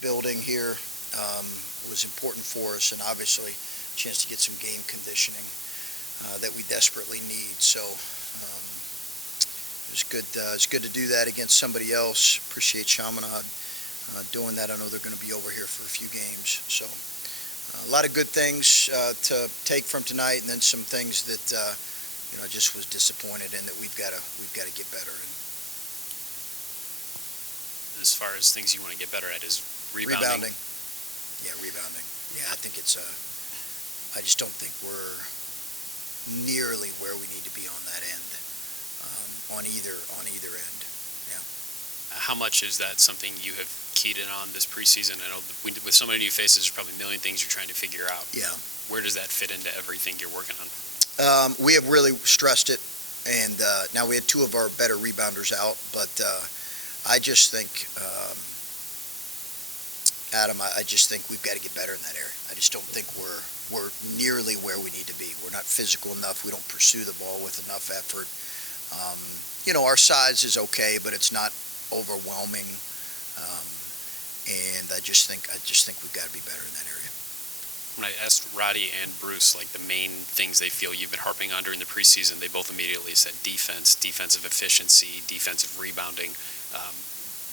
building here was important for us, and obviously a chance to get some game conditioning that we desperately need. So it was good. It's good to do that against somebody else. Appreciate Chaminade doing that. I know they're going to be over here for a few games. So a lot of good things to take from tonight, and then some things that just was disappointed in that we've got to get better in. As far as things you want to get better at is rebounding. Yeah, rebounding. Yeah, I think it's I just don't think we're nearly where we need to be on that end, on either end. Yeah. How much is that something you have keyed in on this preseason? I know with so many new faces, there's probably a million things you're trying to figure out. Yeah. Where does that fit into everything you're working on? We have really stressed it, and now we had two of our better rebounders out, but I just think, Adam, I just think we've got to get better in that area. I just don't think we're nearly where we need to be. We're not physical enough. We don't pursue the ball with enough effort. Our size is okay, but it's not overwhelming. And I just think we've got to be better in that area. When I asked Roddy and Bruce, like the main things they feel you've been harping on during the preseason, they both immediately said defense, defensive efficiency, defensive rebounding.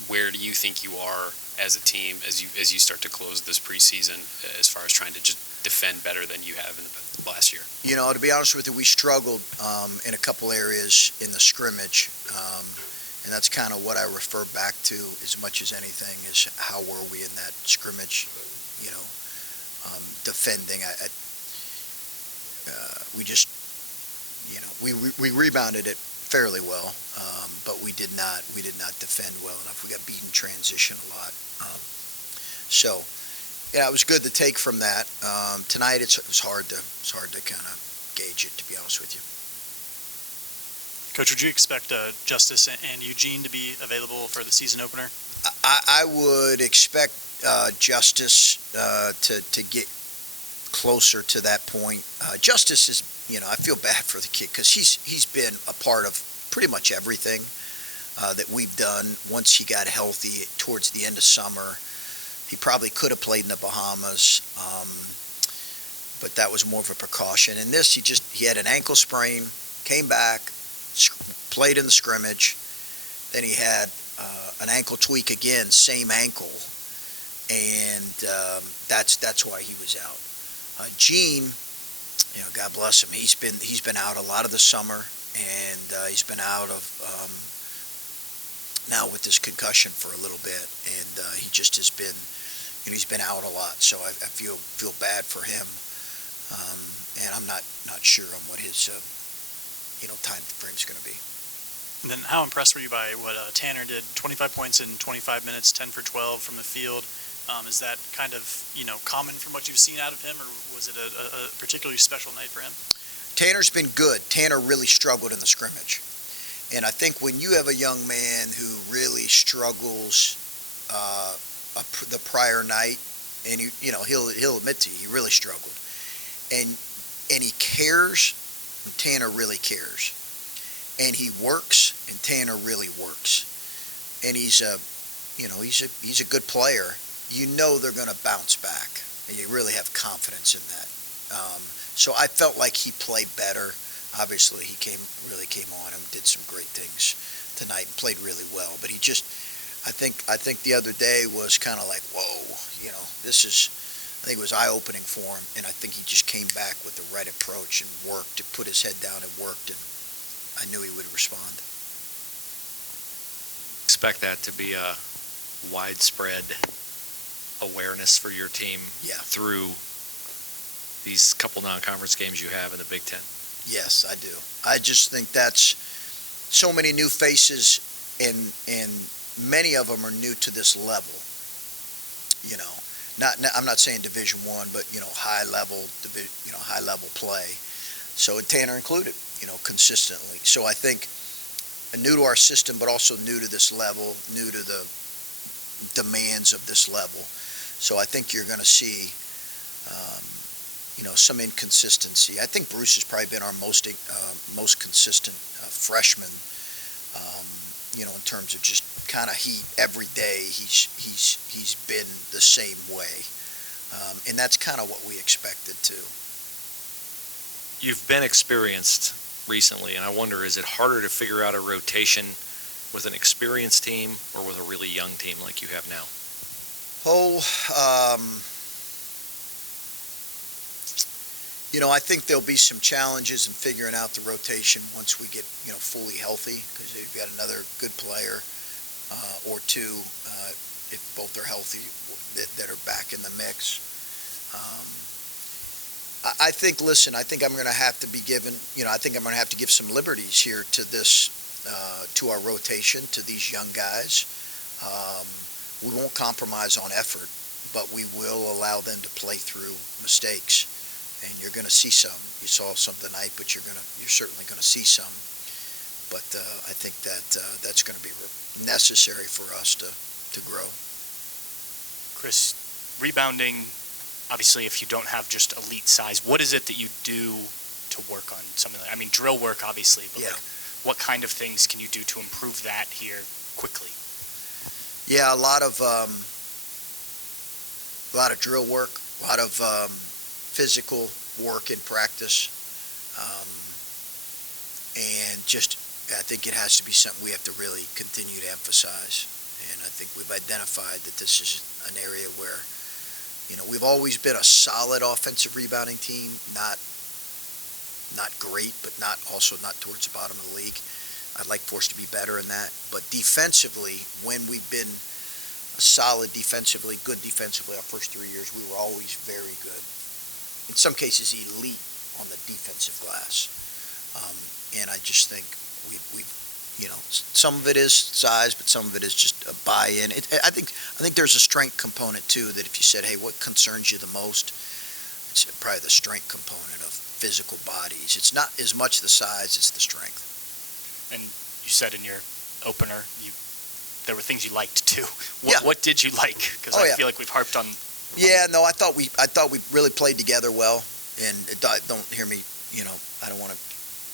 Where do you think you are as a team as you start to close this preseason, as far as trying to just defend better than you have in the last year? To be honest with you, we struggled in a couple areas in the scrimmage, and that's kind of what I refer back to as much as anything, is how were we in that scrimmage, defending. We just, we rebounded it fairly well, but we did not defend well enough. We got beaten transition a lot. It was good to take from that. Tonight it was hard to kind of gauge it, to be honest with you. Coach, would you expect Justice and Eugene to be available for the season opener? I would expect Justice to get closer to that point. Justice is, I feel bad for the kid because he's been a part of pretty much everything that we've done. Once he got healthy towards the end of summer, he probably could have played in the Bahamas, but that was more of a precaution. In this, he had an ankle sprain, came back, played in the scrimmage, then he had an ankle tweak again, same ankle, and that's why he was out. Gene, God bless him, he's been out a lot of the summer, and he's been out of now with this concussion for a little bit, and he just has been, he's been out a lot. So I feel bad for him, and I'm not sure on what his time frame is going to be. And then, how impressed were you by what Tanner did? 25 points in 25 minutes, 10 for 12 from the field. Is that kind of common from what you've seen out of him, or was it a particularly special night for him? Tanner's been good. Tanner really struggled in the scrimmage, and I think when you have a young man who really struggles the prior night, and he'll admit to you he really struggled, and he cares. And Tanner really cares, and he works, and Tanner really works, and he's a good player. They're going to bounce back, and you really have confidence in that. So I felt like he played better. Obviously, he really came on and did some great things tonight, and played really well. But he just, I think the other day was kind of like, whoa, I think it was eye-opening for him, and I think he just came back with the right approach and worked, to put his head down and worked, and I knew he would respond. Expect that to be a widespread awareness for your team through these couple non-conference games you have in the Big Ten? Yes, I do. I just think that's so many new faces, and many of them are new to this level. I'm not saying Division I, but high level play. So Tanner included, consistently. So I think new to our system, but also new to this level, new to the demands of this level. So I think you're going to see, some inconsistency. I think Bruce has probably been our most consistent freshman, in terms of just kind of every day he's been the same way, and that's kind of what we expected too. You've been experienced recently, and I wonder, is it harder to figure out a rotation with an experienced team or with a really young team like you have now? I think there'll be some challenges in figuring out the rotation once we get, fully healthy, because you've got another good player or two, if both are healthy, that are back in the mix. I think I'm going to have to be given, I think I'm going to have to give some liberties here to this, to our rotation, to these young guys. We won't compromise on effort, but we will allow them to play through mistakes. And you're going to see some. You saw some tonight, but you're certainly going to see some. But I think that's going to be necessary for us to grow. Chris, rebounding, obviously, if you don't have just elite size, what is it that you do to work on something like that? I mean, drill work, obviously, but what kind of things can you do to improve that here quickly? Yeah, a lot of drill work, a lot of physical work in practice, and I think it has to be something we have to really continue to emphasize. And I think we've identified that this is an area where, we've always been a solid offensive rebounding team, not great, but not towards the bottom of the league. I'd like for us to be better in that. But defensively, when we've been solid defensively, good defensively, our first 3 years, we were always very good. In some cases, elite on the defensive glass. And I just think we've some of it is size, but some of it is just a buy-in. I think there's a strength component too, that if you said, hey, what concerns you the most? It's probably the strength component of physical bodies. It's not as much the size, it's the strength. And you said in your opener, there were things you liked too. Yeah. What did you like? Because I feel like we've harped on. Yeah, no, I thought we really played together well, and don't hear me, I don't want to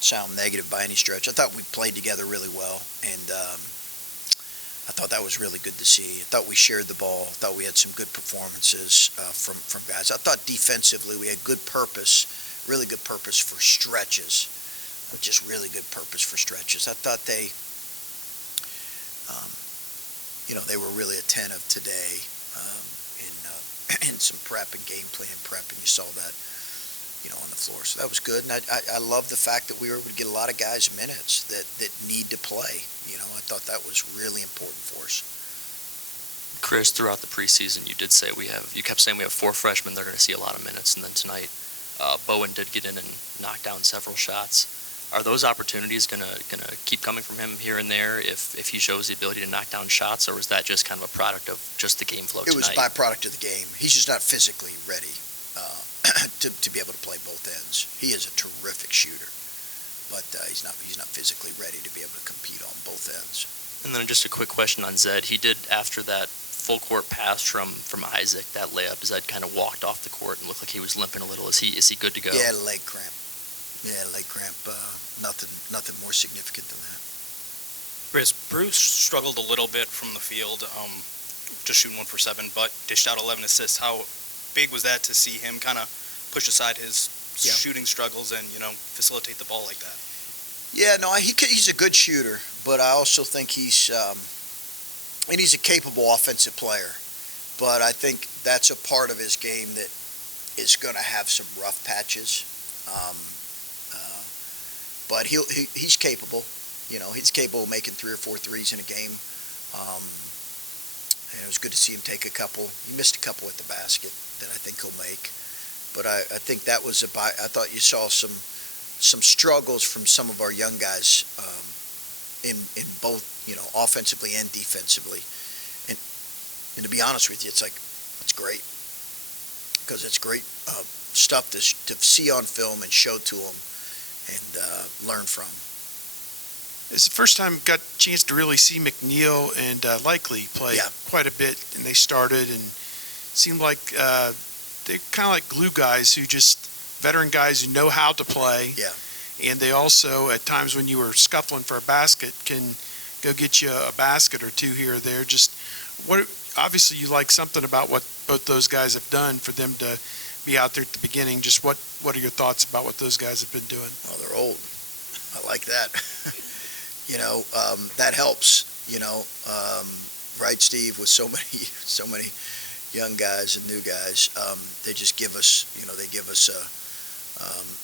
sound negative by any stretch. I thought we played together really well, and I thought that was really good to see. I thought we shared the ball. I thought we had some good performances from guys. I thought defensively we had good purpose, really good purpose for stretches, just really good purpose for stretches. I thought they were really attentive today in some prep and game plan prep, and you saw that, on the floor. So that was good, and I love the fact that we were able to get a lot of guys minutes that need to play. I thought that was really important for us. Chris, throughout the preseason, you kept saying we have 4 freshmen, they're going to see a lot of minutes, and then tonight, Bowen did get in and knock down several shots. Are those opportunities gonna keep coming from him here and there if he shows the ability to knock down shots, or was that just kind of a product of just the game flow tonight? It was a byproduct of the game. He's just not physically ready to be able to play both ends. He is a terrific shooter, but he's not physically ready to be able to compete on both ends. And then just a quick question on Zed. He did, after that full court pass from Isaac, that layup, Zed kind of walked off the court and looked like he was limping a little. Is he good to go? Yeah, leg cramp. Nothing more significant than that. Chris, Bruce struggled a little bit from the field, just shooting 1 for 7, but dished out 11 assists. How big was that to see him kind of push aside his shooting struggles and, facilitate the ball like that? Yeah, no, he's a good shooter, but I also think he's a capable offensive player. But I think that's a part of his game that is going to have some rough patches. But he's capable. He's capable of making 3 or 4 threes in a game. And it was good to see him take a couple. He missed a couple at the basket that I think he'll make. But I think that was I thought you saw some struggles from some of our young guys in both, offensively and defensively. And to be honest with you, it's great, because it's great stuff to see on film and show to them and learn from. It's the first time got a chance to really see McNeil and Likely play quite a bit, and they started and seemed like they're kind of like glue guys veteran guys who know how to play. Yeah. And they also, at times when you were scuffling for a basket, can go get you a basket or two here or there. Just obviously you like something about what both those guys have done for them to be out there at the beginning. Just what are your thoughts about what those guys have been doing? Well, they're old. I like that. That helps, right, Steve, with so many young guys and new guys. They just give us,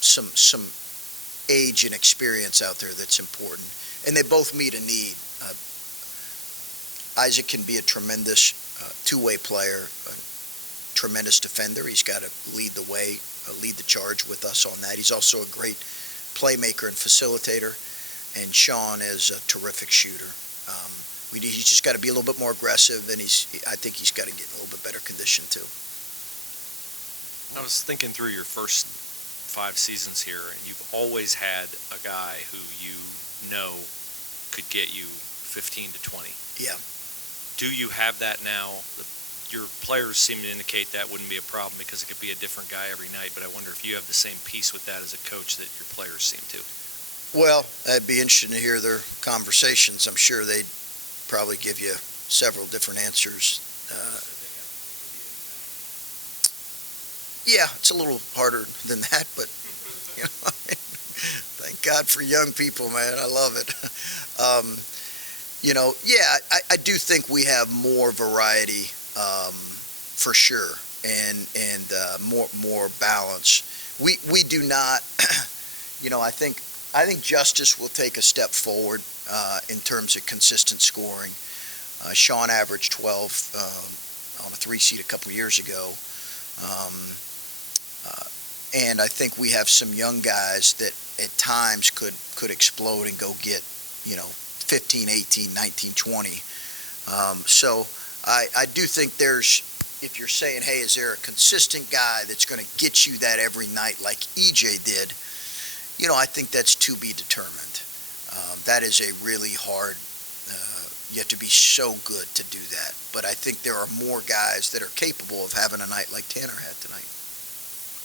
some age and experience out there that's important. And they both meet a need. Isaac can be a tremendous two-way player, a tremendous defender. He's got to lead the way, lead the charge with us on that. He's also a great playmaker and facilitator. And Sean is a terrific shooter. He's just got to be a little bit more aggressive, and I think he's got to get in a little bit better condition too. I was thinking through your first 5 seasons here, and you've always had a guy who could get you 15 to 20. Yeah. Do you have that now? Your players seem to indicate that wouldn't be a problem because it could be a different guy every night, but I wonder if you have the same piece with that as a coach that your players seem to. Well, I'd be interested to hear their conversations. I'm sure they'd probably give you several different answers. Yeah, it's a little harder than that, but thank God for young people, man. I love it. I do think we have more variety, for sure, and more balance. We do not, I think Justice will take a step forward in terms of consistent scoring. Sean averaged 12 on a 3-seed a couple years ago. And I think we have some young guys that at times could explode and go get, 15, 18, 19, 20. So I do think if you're saying, hey, is there a consistent guy that's going to get you that every night like EJ did, I think that's to be determined. That is a really hard, you have to be so good to do that. But I think there are more guys that are capable of having a night like Tanner had tonight.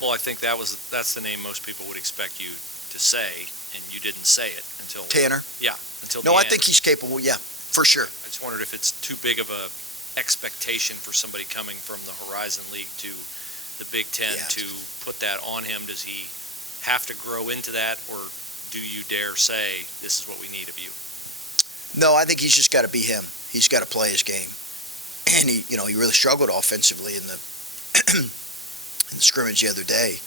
Well, I think that's the name most people would expect you to say, and you didn't say it until Tanner? Yeah, until No, the I end. think he's capable, yeah, for sure. I just wondered if it's too big of a expectation for somebody coming from the Horizon League to the Big Ten Yeah. to put that on him. Does he have to grow into that, or do you dare say this is what we need of you? No, I think he's just got to be him. He's got to play his game. And he really struggled offensively in the in the scrimmage the other day.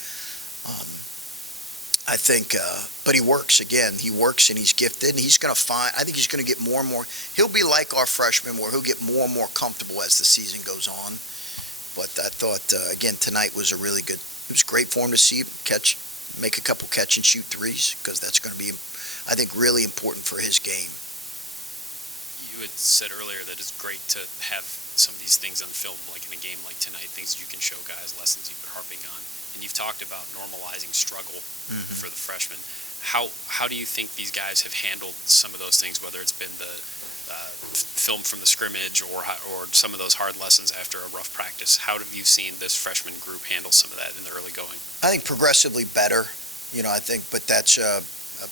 I think, but he works again. He works and he's gifted, and he's going to I think he's going to get more and more. He'll be like our freshman, where he'll get more and more comfortable as the season goes on. But I thought, again, tonight was a really good. It was great for him to see him make a couple catch and shoot threes, because that's going to be, I think, really important for his game. You had said earlier that it's great to have some of these things on film, like in a game like tonight, things you can show guys, lessons you've been harping on. And you've talked about normalizing struggle for the freshmen. How do you think these guys have handled some of those things, whether it's been the film from the scrimmage or some of those hard lessons after a rough practice? How have you seen this freshman group handle some of that in the early going? I think progressively better, but that's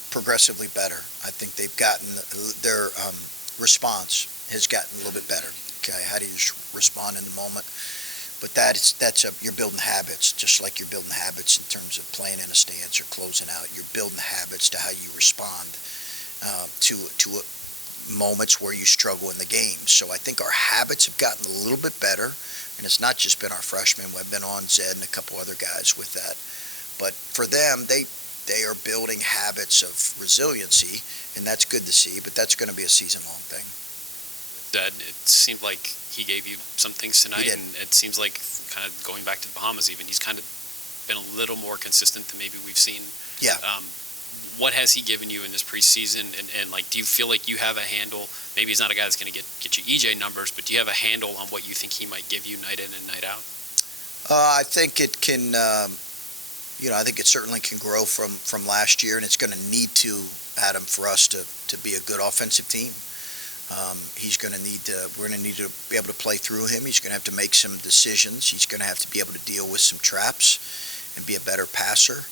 progressively better. I think they've gotten their response has gotten a little bit better. Okay, how do you respond in the moment? But you're building habits, just like you're building habits in terms of playing in a stance or closing out. You're building habits to how you respond to moments where you struggle in the game. So I think our habits have gotten a little bit better, and it's not just been our freshmen. We've been on Zed and a couple other guys with that. But for them, they are building habits of resiliency, and that's good to see, but that's going to be a season-long thing. It seemed like he gave you some things tonight, He did. and it seems like, kind of going back to the Bahamas even, he's kind of been a little more consistent than maybe we've seen. Yeah. What has he given you in this preseason, and do you feel like you have a handle? Maybe he's not a guy that's going to get you EJ numbers, but do you have a handle on what you think he might give you night in and night out? I think it can, I think it certainly can grow from last year, and it's going to need to, Adam, for us to be a good offensive team. We're going to need to be able to play through him. He's going to have to make some decisions. He's going to have to be able to deal with some traps and be a better passer.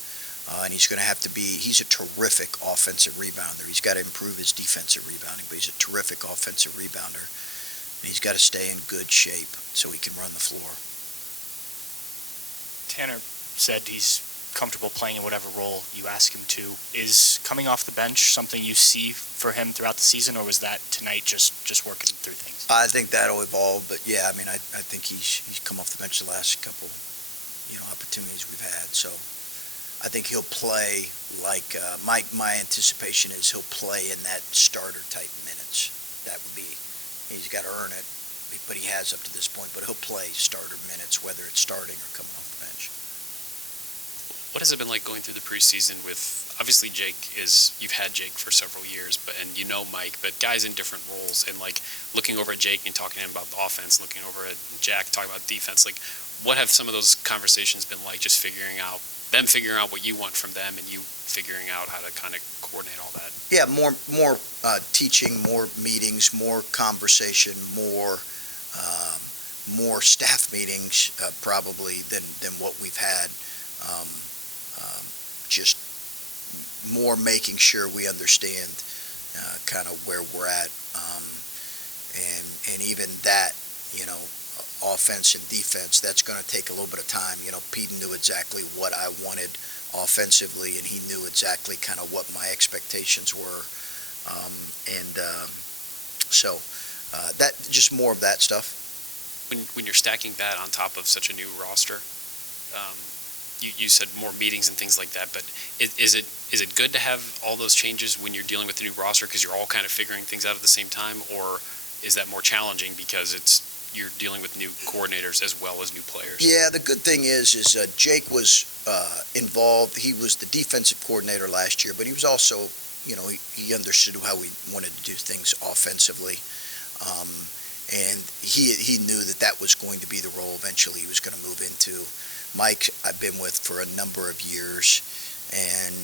And he's going to have to be, he's a terrific offensive rebounder. He's got to improve his defensive rebounding, but he's a terrific offensive rebounder. And he's got to stay in good shape so he can run the floor. Tanner said he's comfortable playing in whatever role you ask him to. Is coming off the bench something you see for him throughout the season, or was that tonight just working through things? I think that'll evolve, but yeah, I mean, I think he's come off the bench the last couple, opportunities we've had. So I think he'll play like, my anticipation is he'll play in that starter type minutes. That would be, he's got to earn it, but he has up to this point, but he'll play starter minutes, whether it's starting or coming off the bench. What has it been like going through the preseason with, obviously you've had Jake for several years, and Mike, but guys in different roles, and like looking over at Jake and talking to him about the offense, looking over at Jack talking about defense, like what have some of those conversations been like, just figuring out what you want from them and you figuring out how to kind of coordinate all that? Yeah, more teaching, more meetings, more conversation, more staff meetings probably than what we've had. Just more making sure we understand kind of where we're at, and even that, offense and defense, that's going to take a little bit of time. Pete knew exactly what I wanted offensively, and he knew exactly kind of what my expectations were, so that just more of that stuff. When you're stacking that on top of such a new roster, you said more meetings and things like that, but is it good to have all those changes when you're dealing with the new roster because you're all kind of figuring things out at the same time, or is that more challenging because you're dealing with new coordinators as well as new players? Yeah, the good thing is Jake was involved. He was the defensive coordinator last year, but he was also, he understood how we wanted to do things offensively. And he knew that was going to be the role eventually he was going to move into. Mike, I've been with for a number of years, and,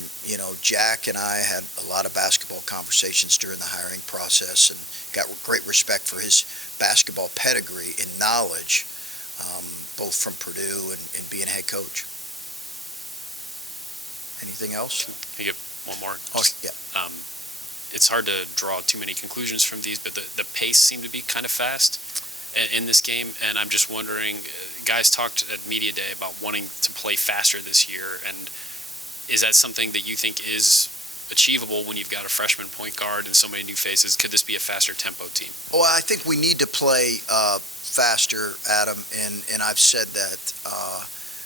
Jack and I had a lot of basketball conversations during the hiring process and got great respect for his basketball pedigree and knowledge, both from Purdue and being head coach. Anything else? Can you get one more? Oh, yeah. It's hard to draw too many conclusions from these, but the pace seemed to be kind of fast in this game, and I'm just wondering, guys talked at Media Day about wanting to play faster this year, and is that something that you think is achievable when you've got a freshman point guard and so many new faces? Could this be a faster tempo team? Well, I think we need to play faster, Adam, and I've said that.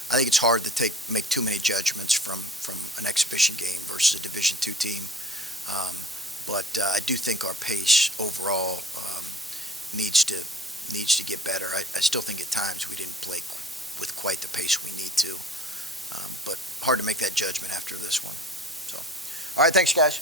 I think it's hard to make too many judgments from an exhibition game versus a Division II team. But I do think our pace overall needs to get better. I still think at times we didn't play with quite the pace we need to. But hard to make that judgment after this one. So, all right, thanks, guys.